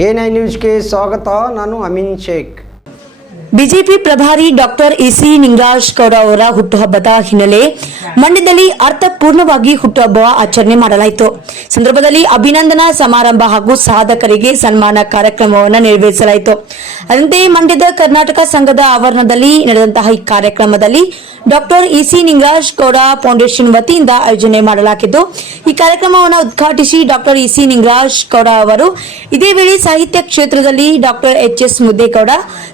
A9 ನ್ಯೂಸ್ಗೆ ಸ್ವಾಗತ. ನಾನು ಅಮೀನ್ ಶೇಖ್. ಬಿಜೆಪಿ ಪ್ರಭಾರಿ ಡಾಕ್ಟರ್ ಇಸಿ ನಿಂಗರಾಜ್ ಗೌಡ ಅವರ ಹುಟ್ಟುಹಬ್ಬದ ಹಿನ್ನೆಲೆ ಮಂಡ್ಯದಲ್ಲಿ ಅರ್ಥಪೂರ್ಣವಾಗಿ ಹುಟ್ಟುಹಬ್ಬ ಆಚರಣೆ ಮಾಡಲಾಯಿತು. ಸಂದರ್ಭದಲ್ಲಿ ಅಭಿನಂದನಾ ಸಮಾರಂಭ ಹಾಗೂ ಸಾಧಕರಿಗೆ ಸನ್ಮಾನ ಕಾರ್ಯಕ್ರಮವನ್ನು ನೆರವೇರಿಸಲಾಯಿತು. ಅದಂತೆಯೇ ಮಂಡ್ಯದ ಕರ್ನಾಟಕ ಸಂಘದ ಆವರಣದಲ್ಲಿ ನಡೆದಂತಹ ಈ ಕಾರ್ಯಕ್ರಮದಲ್ಲಿ doctor EC Ningaraj Gowda foundation ವತಿಯಿಂದ ಆಯೋಜನೆ ಮಾಡಲಾಗಿದ್ದು, ಈ ಕಾರ್ಯಕ್ರಮವನ್ನು ಉದ್ಘಾಟಿಸಿ ಡಾಕ್ಟರ್ ಇಸಿ ನಿಂಗರಾಜ್ ಗೌಡ ಅವರು ಇದೇ ವೇಳೆ ಸಾಹಿತ್ಯ ಕ್ಷೇತ್ರದಲ್ಲಿ ಡಾಕ್ಟರ್ ಎಚ್.ಎಸ್. ಮುದ್ದೇಗೌಡ,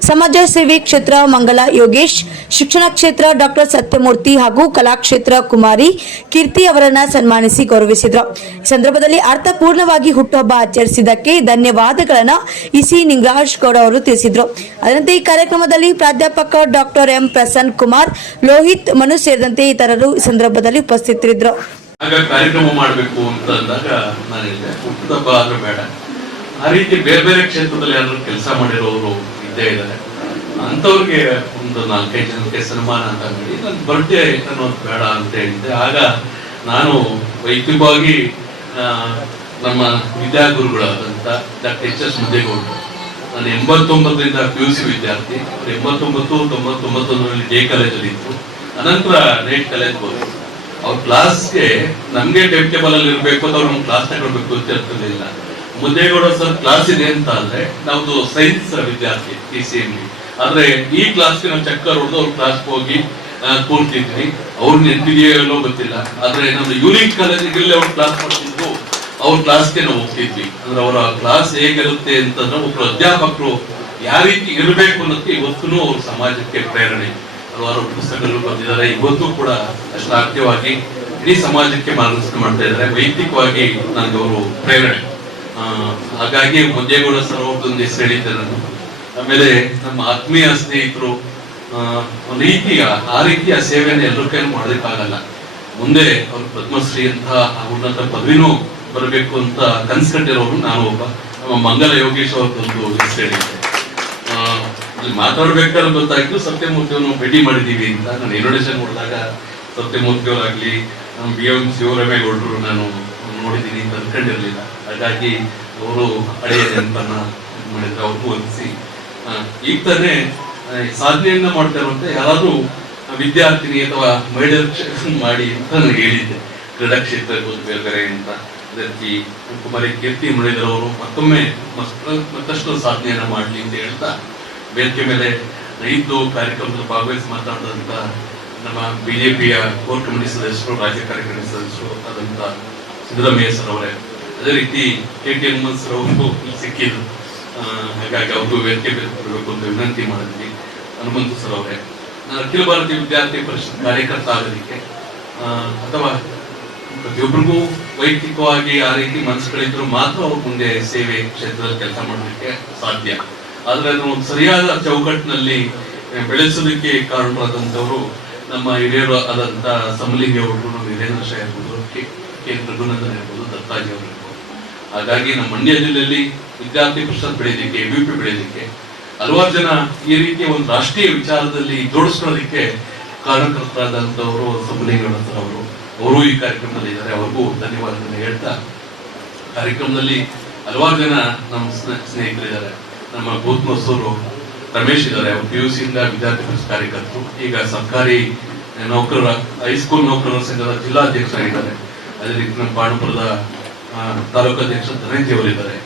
ಸಮಾಜ ಸೇವೆ ಕ್ಷೇತ್ರ ಮಂಗಲ ಯೋಗೇಶ್, ಶಿಕ್ಷಣ ಕ್ಷೇತ್ರ ಡಾಕ್ಟರ್ ಸತ್ಯಮೂರ್ತಿ ಹಾಗೂ ಕಲಾ ಕ್ಷೇತ್ರ ಕುಮಾರಿ ಕೀರ್ತಿ ಅವರನ್ನ ಸನ್ಮಾನಿಸಿ ಗೌರವಿಸಿದರು. ಈ ಸಂದರ್ಭದಲ್ಲಿ ಅರ್ಥಪೂರ್ಣವಾಗಿ ಹುಟ್ಟುಹಬ್ಬ ಆಚರಿಸಿದ್ದಕ್ಕೆ ಧನ್ಯವಾದಗಳನ್ನು ಇಸಿ ನಿಂಗರಾಜ್ ಗೌಡ ಅವರು ತಿಳಿಸಿದರು. ಅದರಂತೆ ಈ ಕಾರ್ಯಕ್ರಮದಲ್ಲಿ ಪ್ರಾಧ್ಯಾಪಕ ಡಾಕ್ಟರ್ ಎಂ ಪ್ರಸನ್ನ ಕುಮಾರ್, ಲೋಹಿತ್, ಮನು ಸೇರಿದಂತೆ ಇತರರು ಈ ಸಂದರ್ಭದಲ್ಲಿ ಉಪಸ್ಥಿತರಿದ್ದರು. ಕಾರ್ಯಕ್ರಮ ಮಾಡಬೇಕು ಅಂತ ಅಂದಾಗ ನಾನು ಹೇಳಿದೆ, ಹುಟ್ಟುಹಬ್ಬ ಆದ್ರೂ ಬೇಡ, ಆ ರೀತಿ ಬೇರೆ ಬೇರೆ ಕ್ಷೇತ್ರದಲ್ಲಿ ಯಾರು ಕೆಲಸ ಮಾಡಿರೋರು ಇದ್ದೇ ಇದ್ದಾರೆ, ಅಂತವ್ರಿಗೆ ಒಂದು 4-5 ಜನಕ್ಕೆ ಸನ್ಮಾನ ಅಂತ ಮಾಡಿ ನನ್ನ ಬರ್ಡೇ ಅನ್ನೋದು ಬೇಡ ಅಂತ ಹೇಳಿದ್ದೆ. ಆಗ ನಾನು ವೈಯಕ್ತಿಕವಾಗಿ ನಮ್ಮ ವಿದ್ಯಾಗುರುಗಳಾದಂಥ ಡಾಕ್ಟರ್ ಎಚ್.ಎಸ್. ಮುದ್ದೇಗೌಡರು, ನಾನು 89ರಿಂದ PUC ವಿದ್ಯಾರ್ಥಿ, 89-99 ಡಿ ಕಾಲೇಜಲ್ಲಿ ಇತ್ತು. ಅನಂತರ ನೈಟ್ ಕಾಲೇಜ್ ಹೋಗಿ ಅವ್ರ ಕ್ಲಾಸ್ಗೆ ನಮ್ಗೆ ಟೈಮ್ ಟೇಬಲ್ ಅಲ್ಲಿ ಇರಬೇಕು ಅಂತ ಅವ್ರು ನಮ್ಮ ಕ್ಲಾಸ್ ತಗೊಳ್ಬೇಕು ಅಂತ ಇರ್ತಿರ್ಲಿಲ್ಲ. ಮುದ್ದೇಗೌಡ ಸರ್ ಕ್ಲಾಸ್ ಇದೆ ಅಂತ ಅಂದ್ರೆ ನಾವು ಸೈನ್ಸ್ ವಿದ್ಯಾರ್ಥಿ PCM, ಆದ್ರೆ ಈ ಕ್ಲಾಸ್ಗೆ ನಾವು ಚಕ್ಕರ್ ಹೊಡೆದು ಅವ್ರ ಕ್ಲಾಸ್ಗೆ ಹೋಗಿ ಕೂರ್ತಿದ್ವಿ. ಅವ್ರ ನೆನಪಿದೆಯೋ ಎಲ್ಲೋ ಗೊತ್ತಿಲ್ಲ, ಆದ್ರೆ ನಮ್ದು ಯೂನಿಕ್ ಕಾಲೇಜಿಗೆ ಅವ್ರು ಕ್ಲಾಸ್ ಮಾಡ್ತಿದ್ರು, ಅವ್ರ ಕ್ಲಾಸ್ಗೆ ನಾವು ಹೋಗ್ತಿದ್ವಿ. ಅಂದ್ರೆ ಅವರ ಕ್ಲಾಸ್ ಹೇಗಿರುತ್ತೆ ಅಂತಂದ್ರೆ ಒಬ್ರು ಅಧ್ಯಾಪಕರು ಯಾವ ರೀತಿ ಇರಬೇಕು ಅನ್ನೋದಕ್ಕೆ ಇವತ್ತೂ ಅವ್ರ ಸಮಾಜಕ್ಕೆ ಪ್ರೇರಣೆ. ಹಲವಾರು ಪುಸ್ತಕಗಳು ಬಂದಿದ್ದಾರೆ, ಇವತ್ತು ಕೂಡ ಅಷ್ಟು ಆಕ್ಟಿವ್ ಇಡೀ ಸಮಾಜಕ್ಕೆ ಮಾರ್ಗದರ್ಶನ ಮಾಡ್ತಾ ಇದ್ದಾರೆ. ವೈಯಕ್ತಿಕವಾಗಿ ನನಗೆ ಅವರು ಪ್ರೇರಣೆ. ಹಾಗಾಗಿ ಮುದ್ದೇಗೌಡ ಸರ್ ಅವ್ರದ್ದೊಂದು ಹೆಸರು ಹೇಳಿದ್ದೆ ನಾನು. ಆಮೇಲೆ ನಮ್ಮ ಆತ್ಮೀಯ ಸ್ನೇಹಿತರು, ಒಂದು ರೀತಿಯ ಆ ರೀತಿಯ ಸೇವೆಯನ್ನು ಎಲ್ಲರ ಕೈಲೂ ಮಾಡೋದಕ್ಕಾಗಲ್ಲ. ಮುಂದೆ ಅವ್ರು ಪದ್ಮಶ್ರೀ ಅಂತ ಉನ್ನತ ಪದವಿನೂ ಬರಬೇಕು ಅಂತ ಕನ್ಸ್ಕೊಂಡಿರೋರು ನಾನು ಒಬ್ಬ. ನಮ್ಮ ಮಂಗಲ ಯೋಗೇಶ್ ಅವ್ರದ್ದೊಂದು ಹೆಸರು ಹೇಳಿದ್ದೆ. ಮಾತಾಡ್ಬೇಕಾದ್ರೆ ಗೊತ್ತಾಯ್ತು ಸತ್ಯಮೂರ್ತಿ ಅವ್ರನ್ನು ಭೇಟಿ ಮಾಡಿದೀವಿ ಅಂತ. ನಾನು ಇಂಟ್ರೊಡಕ್ಷನ್ ನೋಡಿದಾಗ ಸತ್ಯಮೂರ್ತಿ ಅವರಾಗ್ಲಿ, ನಮ್ಮ BMC ಶಿವರಾಮೇಗೌಡರು ನಾನು ನೋಡಿದ್ದೀನಿ ಅಂತ ಅನ್ಕೊಂಡಿರ್ಲಿಲ್ಲ. ಹಾಗಾಗಿ ಅವರು ಹಳೆಯ ನೆನಪನ್ನ ಮಾಡಿದ್ರೆ ಅವ್ರಿಗೂ ಹೊಂದಿಸಿ ಈಗ ತಾನೇ ಸಾಧನೆಯನ್ನ ಮಾಡ್ತಾ ಇರುವಂತ ಯಾರಾದ್ರೂ ವಿದ್ಯಾರ್ಥಿನಿ ಅಥವಾ ಮಹಿಳೆಯರು ಮಾಡಿ ಅಂತ ನನಗೆ ಹೇಳಿದ್ದೆ. ಕ್ರೀಡಾ ಕ್ಷೇತ್ರ ಇರ್ಬೋದು, ಬೇರೆ ಬೇರೆ ಅಂತ. ಅದಕ್ಕೆ ಕುಮಾರಿ ಕೀರ್ತಿ ಮುರಳೀಧರವರು ಮತ್ತೊಮ್ಮೆ ಮತ್ತಷ್ಟು ಸಾಧನೆಯನ್ನ ಮಾಡ್ಲಿ ಅಂತ ಹೇಳ್ತಾ, ವೇದಿಕೆ ಮೇಲೆ ಇದ್ದು ಕಾರ್ಯಕ್ರಮದಲ್ಲಿ ಭಾಗವಹಿಸಿ ಮಾತಾಡಿದಂತ ನಮ್ಮ ಬಿಜೆಪಿಯ ಕೋರ್ ಕಮಿಟಿ ಸದಸ್ಯರು, ರಾಜ್ಯ ಕಾರ್ಯಕಾರಿಣಿ ಸದಸ್ಯರು ಆದಂತ ಸಿದ್ದರಾಮಯ್ಯ ಸರ್ ಅವರೇ, ಅದೇ ರೀತಿ KTN ಸರ್ ಅವರು ಸಿಕ್ಕಿದ್ರು. ಹಾಗಾಗಿ ಅವ್ರಿಗೂ ವೇದಿಕೆ ಬರಬೇಕು ಅಂತ ವಿನಂತಿ ಮಾಡಿದ್ವಿ. ಹನುಮಂತು ಸರ್ ಅವರೇ, ನಾನು ಅಖಿಲ ಭಾರತೀಯ ವಿದ್ಯಾರ್ಥಿ ಪರಿಷತ್ ಕಾರ್ಯಕರ್ತ ಆಗೋದಕ್ಕೆ ಅಥವಾ ಪ್ರತಿಯೊಬ್ಬರಿಗೂ ವೈಯಕ್ತಿಕವಾಗಿ ಆ ರೀತಿ ಮನಸ್ಸುಗಳಿದ್ರು ಮಾತ್ರ ಅವ್ರ ಮುಂದೆ ಸೇವೆ ಕ್ಷೇತ್ರದಲ್ಲಿ ಕೆಲಸ ಮಾಡೋದಕ್ಕೆ ಸಾಧ್ಯ. ಆದ್ರೆ ಅದನ್ನು ಒಂದು ಸರಿಯಾದ ಚೌಕಟ್ಟಿನಲ್ಲಿ ಬೆಳೆಸೋದಕ್ಕೆ ಕಾರಣರಾದಂಥವರು ನಮ್ಮ ಹಿರಿಯರು ಆದಂತ ಸಮಲಿಂಗಿ ಅವರು, ನಮ್ಮ ವೀರೇಂದ್ರ ಶಾ ಇರ್ಬೋದು, K. ರಘುನಂದನ್ ಇರ್ಬೋದು, ದತ್ತಾಜಿ ಅವರು ಇರ್ಬೋದು. ಹಾಗಾಗಿ ನಮ್ಮ ಮಂಡ್ಯ ಜಿಲ್ಲೆಯಲ್ಲಿ ವಿದ್ಯಾರ್ಥಿ ಪರಿಷತ್ ಬೆಳೆಯೋದಕ್ಕೆ, ABP ಬೆಳೆಯೋದಕ್ಕೆ ಹಲವಾರು ಜನ ಈ ರೀತಿಯ ಒಂದು ರಾಷ್ಟ್ರೀಯ ವಿಚಾರದಲ್ಲಿ ಜೋಡಿಸ್ಕೊಳ್ಳೋದಕ್ಕೆ ಕಾರಣಕರ್ತರಾದಂಥವರು ಸಮಲಿಂಗೇಗೌಡರು. ಅವರು ಈ ಕಾರ್ಯಕ್ರಮದಲ್ಲಿ ಇದ್ದಾರೆ, ಅವ್ರಿಗೂ ಧನ್ಯವಾದಗಳನ್ನು ಹೇಳ್ತಾ, ಕಾರ್ಯಕ್ರಮದಲ್ಲಿ ಹಲವಾರು ಜನ ನಮ್ಮ ಸ್ನೇಹಿತರಿದ್ದಾರೆ. ನಮ್ಮ ಬೂತ್ ಮಸೂರು ರಮೇಶ್ ಇದ್ದಾರೆ, ಅವರು PUC ಇಂದ ವಿದ್ಯಾರ್ಥಿ ಪರಿಷತ್ ಕಾರ್ಯಕರ್ತರು, ಈಗ ಸರ್ಕಾರಿ ನೌಕರರ ಹೈಸ್ಕೂಲ್ ನೌಕರರ ಸಂಘದ ಜಿಲ್ಲಾಧ್ಯಕ್ಷರಾಗಿದ್ದಾರೆ. ಅದೇ ರೀತಿ ನಮ್ಮ ಬಾಣಪುರದ ತಾಲೂಕಾಧ್ಯಕ್ಷ ಧನಂಜಯ ಅವರಿದ್ದಾರೆ.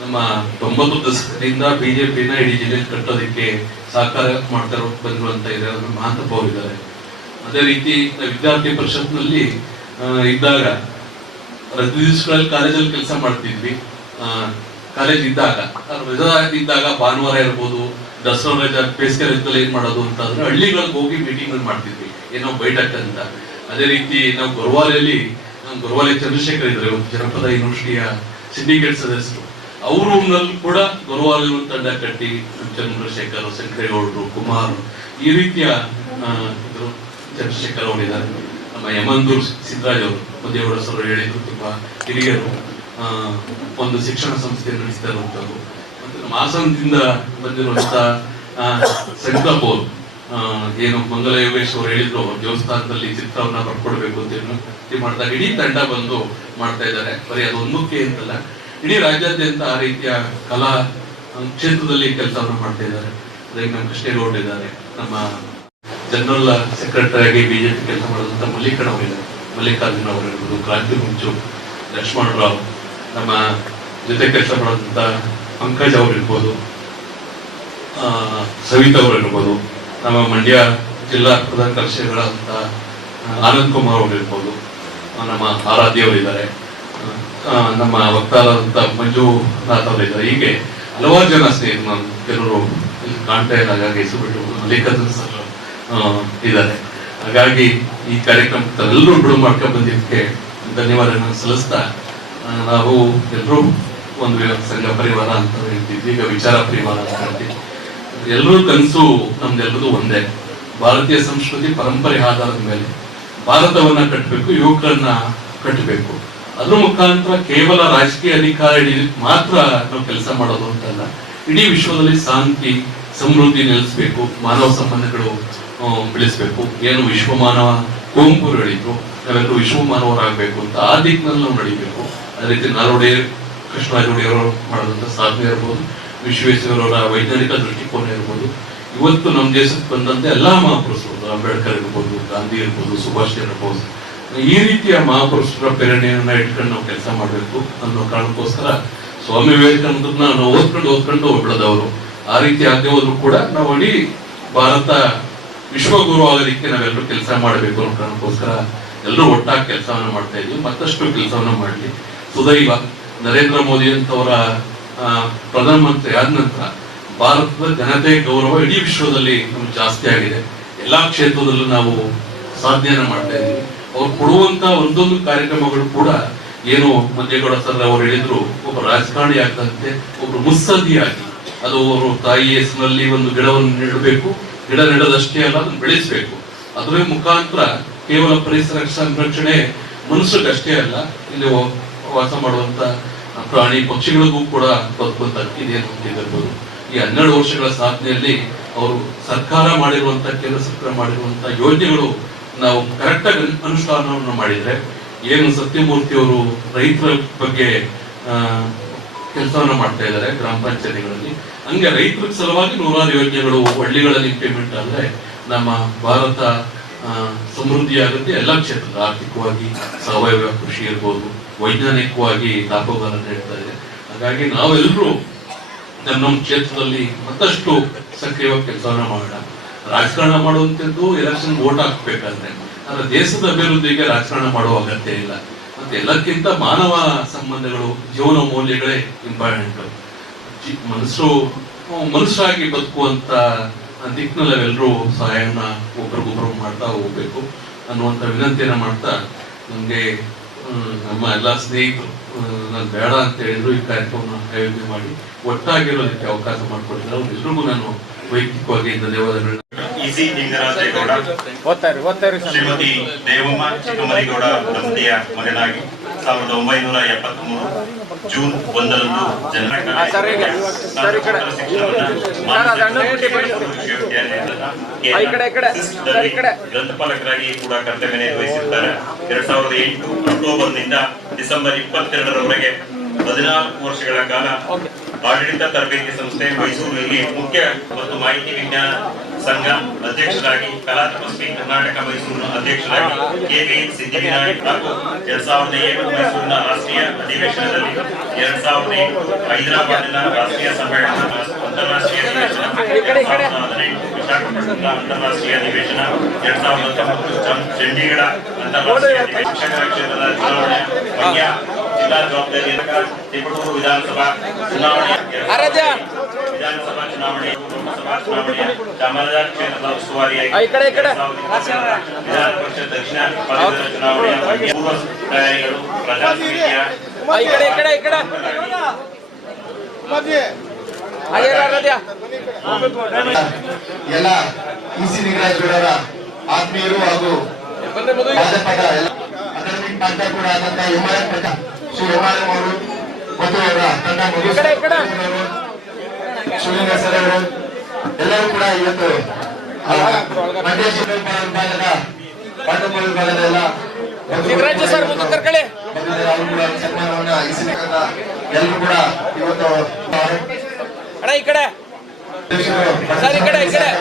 ನಮ್ಮ 90 ದಶಕದಿಂದ ಬಿಜೆಪಿನ ಇಡೀ ಜಿಲ್ಲೆಯಲ್ಲಿ ಕಟ್ಟೋದಕ್ಕೆ ಸಹಕಾರ ಮಾಡ್ತಾ ಬಂದಿರುವಂತ ಮಹಾಂತಪ್ಪ ಅವರಿದ್ದಾರೆ. ಅದೇ ರೀತಿ ವಿದ್ಯಾರ್ಥಿ ಪರಿಷತ್ನಲ್ಲಿ ಇದ್ದಾಗ ರಜೆ ದಿವಸಗಳಲ್ಲಿ ಕಾಲೇಜಲ್ಲಿ ಕೆಲಸ ಮಾಡ್ತಿದ್ವಿ. ಕಾಲೇಜ್ ಇದ್ದಾಗ ರಜಾ ಇದ್ದಾಗ ಭಾನುವಾರ ಇರ್ಬೋದು, ದಸರಾ ರಜಾ, ಬೇಸಿಗೆ ರಜದಲ್ಲಿ ಏನ್ ಮಾಡೋದು ಅಂತಂದ್ರೆ ಹಳ್ಳಿಗಳಿಗೆ ಹೋಗಿ ಮೀಟಿಂಗ್ ಮಾಡ್ತಿದ್ವಿ, ಏನೋ ಬೈಠಕ್ ಅಂತ. ಅದೇ ರೀತಿ ನಾವು ಗೊರವಾಲೆಯಲ್ಲಿ ಚಂದ್ರಶೇಖರ್ ಇದ್ದಾರೆ, ಜನಪದ ಯೂನಿವರ್ಸಿಟಿಯ ಸಿಂಡಿಕೇಟ್ ಸದಸ್ಯರು. ಅವರು ಕೂಡ ಗೊರವಾಲೆ ತಂಡ ಕಟ್ಟಿ ಚಂದ್ರಶೇಖರ್, ಶಂಕರೇಗೌಡರು, ಕುಮಾರ್, ಈ ರೀತಿಯ ಚಂದ್ರಶೇಖರ್ ಅವರಿದ್ದಾರೆ. ನಮ್ಮ ಯಮಂದೂರ್ ಸಿದ್ದರಾಜ್ ಅವರು, ಮುದ್ದೇಗೌಡ ಸರ್ ಹೇಳಿದ್ರು, ತುಂಬಾ ಹಿರಿಯರು, ಒಂದು ಶಿಕ್ಷಣ ಸಂಸ್ಥೆ ನಡೆಸ್ತಾ ಇರುವಂತದ್ದು. ಮತ್ತೆ ನಮ್ಮ ಹಾಸನದಿಂದ ಬಂದಿರುವಂತ ಸಂಕಲ್ಪವರು, ಏನು ಮಂಗಲ ಯೋಗೇಶ್ ಅವರು ಹೇಳಿದ್ರು, ದೇವಸ್ಥಾನದಲ್ಲಿ ಚಿತ್ರವನ್ನ ಬರ್ಕೊಡ್ಬೇಕು ಅಂತ ಮಾಡಿದಾಗ ಇಡೀ ತಂಡ ಬಂದು ಮಾಡ್ತಾ ಇದ್ದಾರೆ. ಬರೀ ಅದೊಂದಕ್ಕೆ ಅಂತಲ್ಲ, ಇಡೀ ರಾಜ್ಯಾದ್ಯಂತ ಆ ರೀತಿಯ ಕಲಾ ಕ್ಷೇತ್ರದಲ್ಲಿ ಕೆಲಸವನ್ನು ಮಾಡ್ತಾ ಇದ್ದಾರೆ. ಅದಕ್ಕೆ ನಮ್ಮ ಕೃಷ್ಣೇಗೌಡ ಇದ್ದಾರೆ, ನಮ್ಮ ಜನರಲ್ ಸೆಕ್ರೆಟರಿ ಆಗಿ ಬಿಜೆಪಿ ಕೆಲಸ ಮಾಡಿದಂತ ಮಲ್ಲಿಕಾರ್ಜುನ ಅವರು ಇರ್ಬೋದು, ಕ್ರಾಂತಿ ಮುಂಚು, ಲಕ್ಷ್ಮಣ ರಾವ್, ನಮ್ಮ ಜೊತೆ ಕೆಲಸ ಮಾಡಿದಂತ ಪಂಕಜ್ ಅವರು ಇರ್ಬೋದು, ಸವಿತಾ ಅವರು ಇರ್ಬೋದು, ನಮ್ಮ ಮಂಡ್ಯ ಜಿಲ್ಲಾ ಪ್ರಧಾನ ಕಾರ್ಯದರ್ಶಿಗಳಂತ ಆನಂದ್ ಕುಮಾರ್ ಅವರು ಇರ್ಬೋದು, ನಮ್ಮ ಆರಾಧ್ಯ ಅವರಿದ್ದಾರೆ, ನಮ್ಮ ವಕ್ತಾರರಂತ ಮಂಜುನಾಥ್ ಅವರಿದ್ದಾರೆ. ಹೀಗೆ ಹಲವಾರು ಜನ ಸೇರಿ ನಾನು ಕೆಲವರು ಇಲ್ಲಿ ಕಾಣ್ತಾ ಇಲ್ಲ, ಹಾಗಾಗಿ ಹೆಸರು ಬಿಟ್ಟು ಮಲ್ಲಿಕಾರ್ಜುನ್ ಸರ್ ಇದ್ದಾರೆ. ಹಾಗಾಗಿ ಈ ಕಾರ್ಯಕ್ರಮಕ್ಕೆ ಎಲ್ಲರೂ ಬಿಡು ಮಾಡ್ಕೊಂಡು ಬಂದಿದ್ದಕ್ಕೆ ಧನ್ಯವಾದಗಳನ್ನು ಸಲ್ಲಿಸ್ತಾ, ನಾವು ಎಲ್ಲರೂ ಒಂದು ಸಂಘ ಪರಿವಾರ ಅಂತ ಹೇಳ್ತಿದ್ವಿ, ಈಗ ವಿಚಾರ ಪರಿವಾರ ಅಂತ ಹೇಳ್ತೀವಿ. ಎಲ್ಲರೂ ಕನಸು ನಮ್ದೆಲ್ಲರೂ ಒಂದೇ, ಭಾರತೀಯ ಸಂಸ್ಕೃತಿ ಪರಂಪರೆ ಆಧಾರದ ಮೇಲೆ ಭಾರತವನ್ನ ಕಟ್ಟಬೇಕು, ಯುವಕರನ್ನ ಕಟ್ಟಬೇಕು. ಅದ್ರ ಮುಖಾಂತರ ಕೇವಲ ರಾಜಕೀಯ ಅಧಿಕಾರ ಮಾತ್ರ ನಾವು ಕೆಲಸ ಮಾಡೋದು ಅಂತಲ್ಲ, ಇಡೀ ವಿಶ್ವದಲ್ಲಿ ಶಾಂತಿ ಸಮೃದ್ಧಿ ನೆಲೆಸಬೇಕು, ಮಾನವ ಸಂಬಂಧಗಳು ಬೆಳೆಸಬೇಕು. ಏನು ವಿಶ್ವಮಾನವ ಕುವೆಂಪು ಹೇಳಿದ್ರು, ನಾವೆಲ್ಲರೂ ವಿಶ್ವಮಾನವರಾಗಬೇಕು ಅಂತ ಆ ದಿಕ್ಕಿನಲ್ಲಿ ನಾವು ನಡಿಬೇಕು. ಅದೇ ರೀತಿ ನಾಲ್ವಡಿ ಕೃಷ್ಣರಾಜ ಒಡೆಯವರು ಮಾಡೋದಂತ ಸಾಧನೆ ಇರ್ಬೋದು, ವಿಶ್ವೇಶ್ವರವರ ವೈಜ್ಞಾನಿಕ ದೃಷ್ಟಿಕೋನ ಇರ್ಬೋದು, ಇವತ್ತು ನಮ್ಮ ದೇಶಕ್ಕೆ ಬಂದಂತೆ ಎಲ್ಲಾ ಮಹಾಪುರುಷರು, ಅಂಬೇಡ್ಕರ್ ಇರ್ಬೋದು, ಗಾಂಧಿ ಇರ್ಬೋದು, ಸುಭಾಷ್ ಇರ್ಬೋದು, ಈ ರೀತಿಯ ಮಹಾಪುರುಷರ ಪ್ರೇರಣೆಯನ್ನ ಇಟ್ಕೊಂಡು ನಾವು ಕೆಲಸ ಮಾಡಬೇಕು ಅನ್ನೋ ಕಾರಣಕ್ಕೋಸ್ಕರ ಸ್ವಾಮಿ ವಿವೇಕಾನಂದರನ್ನ ನಾವು ಓದ್ಕೊಂಡು ಬೆಳೆದವರು. ಆ ರೀತಿ ಆಗದೆ ಹೋದ್ರು ಕೂಡ ನಾವು ಇಡೀ ಭಾರತ ವಿಶ್ವಗುರು ಆಗೋದಕ್ಕೆ ನಾವೆಲ್ಲರೂ ಕೆಲಸ ಮಾಡಬೇಕು ಅನ್ನೋ ಕಾರಣಕ್ಕೋಸ್ಕರ ಎಲ್ಲರೂ ಒಟ್ಟಾಗಿ ಕೆಲಸವನ್ನ ಮಾಡ್ತಾ ಇದ್ವಿ. ಮತ್ತಷ್ಟು ಕೆಲಸವನ್ನ ಮಾಡಲಿ. ಸುದೈವ ನರೇಂದ್ರ ಮೋದಿ ಅಂತವರ ಪ್ರಧಾನಮಂತ್ರಿ ಆದ ನಂತರ ಭಾರತದ ಜನತೆ ಗೌರವ ಇಡೀ ವಿಶ್ವದಲ್ಲಿ ನಮ್ಗೆ ಜಾಸ್ತಿ ಆಗಿದೆ. ಎಲ್ಲಾ ಕ್ಷೇತ್ರದಲ್ಲೂ ನಾವು ಸಾಧನೆಯನ್ನ ಮಾಡ್ತಾ ಇದ್ದೀವಿ. ಅವ್ರು ಕೊಡುವಂತ ಒಂದೊಂದು ಕಾರ್ಯಕ್ರಮಗಳು ಕೂಡ ಏನು ಮಂಜೇಗೌಡ ಸರ್ ಅವರು ಹೇಳಿದ್ರು, ಒಬ್ಬ ರಾಜಕಾರಣಿ ಆಗದಂತೆ ಒಬ್ರು ಮುತ್ಸದ್ದಿಯಾಗಿ, ಅದು ಅವರು ತಾಯಿ ಹೆಸರಿನಲ್ಲಿ ಒಂದು ಗಿಡವನ್ನು ನೆಡಬೇಕು, ಗಿಡ ನೆಡೋದಷ್ಟೇ ಅಲ್ಲ, ಅದನ್ನು ಬೆಳೆಸಬೇಕು. ಅದರ ಮುಖಾಂತರ ಕೇವಲ ಪರಿಸರ ಸಂರಕ್ಷಣೆ ಮನುಷ್ಯರಿಗಷ್ಟೇ ಅಲ್ಲ, ಇಲ್ಲಿ ವಾಸ ಮಾಡುವಂತ ಪ್ರಾಣಿ ಪಕ್ಷಿಗಳಿಗೂ ಕೂಡ ಬದುಕುವಂತ ಇದೇನು ಅಂತಿರ್ಬೋದು. ಈ 12 ವರ್ಷಗಳ ಸಾಧನೆಯಲ್ಲಿ ಅವರು ಸರ್ಕಾರ ಮಾಡಿರುವಂತ, ಕೇಂದ್ರ ಸರ್ಕಾರ ಮಾಡಿರುವಂತ ಯೋಜನೆಗಳು ನಾವು ಕರೆಕ್ಟ್ ಆಗಿ ಅನುಷ್ಠಾನವನ್ನು ಮಾಡಿದ್ರೆ, ಏನು ಸತ್ಯಮೂರ್ತಿ ಅವರು ರೈತರ ಬಗ್ಗೆ ಕೆಲಸವನ್ನ ಮಾಡ್ತಾ ಇದ್ದಾರೆ ಗ್ರಾಮ ಪಂಚಾಯತಿಗಳಲ್ಲಿ, ಹಂಗೆ ರೈತರ ಸಲುವಾಗಿ 100 ಯೋಜನೆಗಳು ಹಳ್ಳಿಗಳಲ್ಲಿ ಇಂಪ್ಲಿಮೆಂಟ್ ಆದ್ರೆ ನಮ್ಮ ಭಾರತ ಸಮೃದ್ಧಿ ಆಗುತ್ತೆ. ಎಲ್ಲ ಕ್ಷೇತ್ರದ ಆರ್ಥಿಕವಾಗಿ ಸಾವಯವ ಕೃಷಿ ಇರ್ಬೋದು, ವೈಜ್ಞಾನಿಕವಾಗಿ ದಾಪೋಗಾಲ ನೀಡ್ತಾ ಇದೆ. ಹಾಗಾಗಿ ನಾವೆಲ್ಲರೂ ನಮ್ಮ ಕ್ಷೇತ್ರದಲ್ಲಿ ಮತ್ತಷ್ಟು ಸಕ್ರಿಯವಾಗಿ ಕೆಲಸವನ್ನ ಮಾಡೋಣ. ರಾಜಕಾರಣ ಮಾಡುವಂತದ್ದು ಎಲೆಕ್ಷನ್ ವೋಟ್ ಹಾಕ್ಬೇಕಾದ್ರೆ, ಆದ್ರೆ ದೇಶದ ಅಭಿವೃದ್ಧಿಗೆ ರಾಜಕಾರಣ ಮಾಡುವ ಅಗತ್ಯ ಇಲ್ಲ. ಮತ್ತೆ ಎಲ್ಲಕ್ಕಿಂತ ಮಾನವ ಸಂಬಂಧಗಳು, ಜೀವನ ಮೌಲ್ಯಗಳೇ ಇಂಪಾರ್ಟೆಂಟ್. ಮನುಷ್ಯರಾಗಿ ಬದುಕುವಂತ ದಿಕ್ಕಿನಲ್ಲಿ ನಾವೆಲ್ಲರೂ ಸಹಾಯನ ಒಬ್ರಿಗೊಬ್ರು ಮಾಡ್ತಾ ಹೋಗ್ಬೇಕು ಅನ್ನುವಂತ ವಿನಂತಿಯನ್ನ ಮಾಡ್ತಾ, ನಮ್ಗೆ ನಮ್ಮ ಎಲ್ಲಾ ಸ್ನೇಹಿತರು ನಾನು ಬೇಡ ಅಂತ ಹೇಳಿದ್ರು ಈ ಕಾರ್ಯಕ್ರಮ ಆಯೋಜನೆ ಮಾಡಿ ಒಟ್ಟಾಗಿರೋದಕ್ಕೆ ಅವಕಾಶ ಮಾಡಿಕೊಟ್ಟಿದ್ದಾರೆ. ಅವ್ರಿಗೆಲ್ರಿಗೂ ನಾನು ವೈಯಕ್ತಿಕವಾಗಿ ಧನ್ಯವಾದಗಳನ್ನ. ಇಸಿ ಲಿಂಗರಾಜೇಗೌಡ ಶ್ರೀಮತಿ ದೇವಮ್ಮ ಚಿಕ್ಕಮರಿಗೌಡ ದಂಪತಿಯ ಮಗನಾಗಿ 1973 ಜೂನ್ 1ರಂದು ಗ್ರಂಥಪಾಲಕರಾಗಿ ಕೂಡ ಕರ್ತವ್ಯ ನಿರ್ವಹಿಸಿದ್ದಾರೆ. 2008 ಅಕ್ಟೋಬರ್ನಿಂದ ಡಿಸೆಂಬರ್ 22ರವರೆಗೆ 14 ವರ್ಷಗಳ ಕಾಲ ಆಡಳಿತ ತರಬೇತಿ ಸಂಸ್ಥೆ ಮೈಸೂರಿನಲ್ಲಿ ಮುಖ್ಯ ಮತ್ತು ಮಾಹಿತಿ ವಿಜ್ಞಾನ ಸಂಘ ಅಧ್ಯಕ್ಷರಾಗಿ, ಕಲಾ ತಪಸ್ವಿ ಕರ್ನಾಟಕ ಮೈಸೂರಿನ ಅಧ್ಯಕ್ಷರಾಗಿ, ಕೆವಿ ಸಿದ್ಧಿವಿನಾಯಕ್ ಹಾಗೂ 2007 ಮೈಸೂರಿನ ರಾಷ್ಟ್ರೀಯ ಅಧಿವೇಶನದಲ್ಲಿ, 2008 ಹೈದರಾಬಾದಿನ ರಾಷ್ಟ್ರೀಯ ಸಮ್ಮೇಳನ ಅಂತಾರಾಷ್ಟ್ರೀಯ ಅಧಿವೇಶನ, 2018 ವಿಶಾಖಪಟ್ಟಣದ ಅಂತಾರಾಷ್ಟ್ರೀಯ ಅಧಿವೇಶನ, 2019 ಚಂಡೀಗಢ ಅಂತಾರಾಷ್ಟ್ರೀಯ ಶಿಕ್ಷಕರ ಕ್ಷೇತ್ರದ ಚುನಾವಣೆ, ಮಂಡ್ಯ ಜಿಲ್ಲಾ ಜವಾಬ್ದಾರಿ ತಿಪಟೂರು ವಿಧಾನಸಭಾ ಚುನಾವಣೆ, ವಿಧಾನಸಭಾ ಚುನಾವಣೆ, ಲೋಕಸಭಾ ಚುನಾವಣೆಯ ಚಾಮರಾಜನಗರ ಕ್ಷೇತ್ರದ ಉಸ್ತುವಾರಿಯಾಗಿ, ವಿಧಾನ ಪರಿಷತ್ ದಕ್ಷಿಣ ಪದವೀಧರ ಚುನಾವಣೆಯ ಪೂರ್ವ ತಯಾರಿಗಳು, ಪ್ರಜಾಸಮಿತಿಯ ಎಲ್ಲ ಇಸಿ ಲಿಂಗರಾಜೇಗೌಡರ ಆತ್ಮೀಯರು ಹಾಗೂ ಭಾಜಪದ ಅಕಾಡೆಮಿಕ್ ಪಾರ್ಟಿ ಕೂಡ ಆದಂತ ಶ್ರೀ ಎಂ.ಆರ್.ಎಂ ಅವರು ಮತ್ತು ಅವರ ತಂಡ ಶಿವಲಿಂಗ ಸರ್ ಅವರು ಎಲ್ಲರೂ ಕೂಡ ಇವತ್ತು ಮಂಡ್ಯ ವಿಭಾಗದ ಪಾಂಡವಪುರ ವಿಭಾಗದ ಎಲ್ಲ ಅವರು ಕೂಡ ಸನ್ಮಾನವನ್ನ ಎಲ್ಲರೂ ಕೂಡ ಇವತ್ತು ಈ ಕಡೆ ಸರ್, ಈ ಕಡೆ ಸರ್,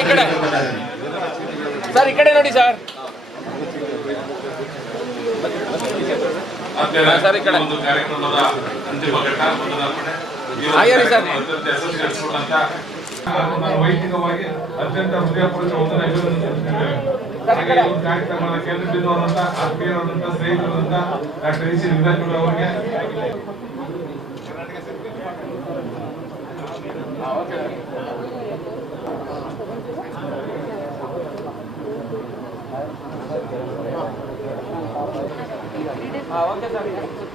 ಈ ಕಡೆ ಸರ್, ಈ ಕಡೆ ನೋಡಿ ಸರ್. ಸರ್, ಈ ಕಡೆ ಒಂದು ಕಾರ್ಯಕ್ರಮದ ಅಂತಿಮ ಘಟ್ಟ ಪದಾರ್ಪಣೆ ಹಾಗೆ ಸರ್. ಅತ್ಯಂತ ಯಶಸ್ವಿಗೊಳಿಸಿಕೊಂಡಂತ ನಾನು ವೈಯಕ್ತಿಕವಾಗಿ ಅತ್ಯಂತ ಹೃದಯಪೂರ್ವಕ ವಂದನೆ ಅಭಿನಂದಿಸುತ್ತೇವೆ. ಹಾಗೆ ಈ ಒಂದು ಕಾರ್ಯಕ್ರಮದ ಕೇಂದ್ರ ಬಿಂದುವಾದಂತ ಆತ್ಮೀಯರಾದಂತ ಸ್ನೇಹಿತರಾದಂತ ಡಾಕ್ಟರ್ ಇ ಸಿ ನಿಂಗರಾಜ್ ಅವರಿಗೆ ಓಕೆ ಸರ್.